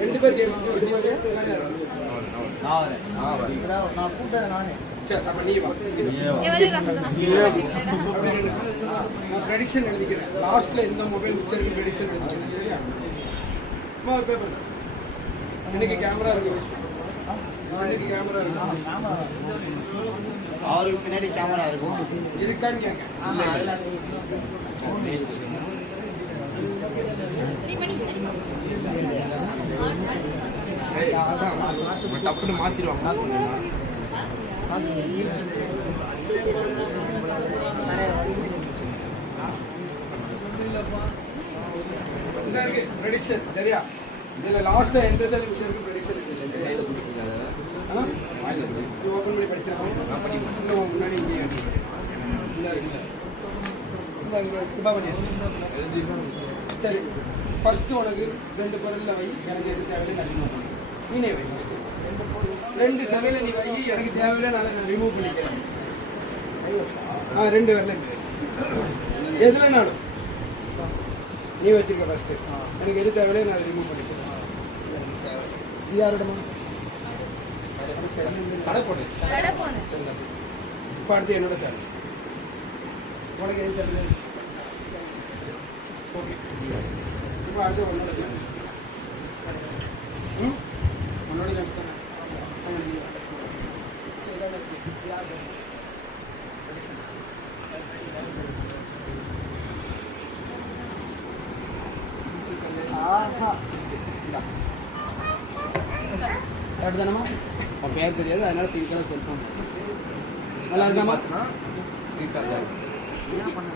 ரெண்டு பேர் கேம் நான் கூட்டேன் நானே. சரி அப்ப நீ வா. நான் ப்ரெடிக்ஷன் எழுதிக்கிறேன். லாஸ்ட்ல எந்த மொபைல் மிச்சருக்கு ப்ரெடிக்ஷன் எழுதிக்கிறேன். சரியா? ஒரு பேப்பர். இன்னைக்கு கேமரா இருக்கு. இன்னைக்கு கேமரா இருக்கு. அவருக்கு பின்னாடி கேமரா இருக்கும். இருக்கான்னு கேட்க. டப்புன்னு மாத்திடுவாங்க. இந்த இருக்கு ப்ரெடிக்ஷன். சரியா? இதுல லாஸ்டா எந்த செல் மிச்சருக்கு ப்ரெடிக்ஷன் இருக்கு. சரியா? இது ஓபன் பண்ணி படிச்சிருக்கோம். நான் படிக்கிறேன். இன்னும் முன்னாடி இங்கே இந்த இருக்குல்ல. இந்த குபா பண்ணியாச்சு. சரி ஃபர்ஸ்ட் உனக்கு ரெண்டு பொருள்ல வை, எனக்கு எது தேவையில்லை நான் ரிமூவ் பண்ணுறேன். நீனே வை ஃபர்ஸ்ட். ரெண்டு செல்லில் நீ வை, எனக்கு தேவையில்லை நான் ரிமூவ் பண்ணிக்கிறேன். ரெண்டு வரல எதுல நானும் நீ வச்சிருக்க ஃபர்ஸ்ட். எனக்கு எது தேவையில்லை நான் ரிமூவ் பண்ணிக்கிறேன். இது யாரோடமா? இப்போ அடுத்து என்னோட சாய்ஸ். உனக்கு எது தேவை? ஓகே இப்போ அடுத்து உன்னோட சாய்ஸ். உன்னோட சாய்ஸ் தானே? கரெக்ட் தானம்மா? உன் பேர் தெரியாது, அதனால பிங்க் கலர் செல்ஃபோன். நல்லா இருக்காமா? என்ன பண்ண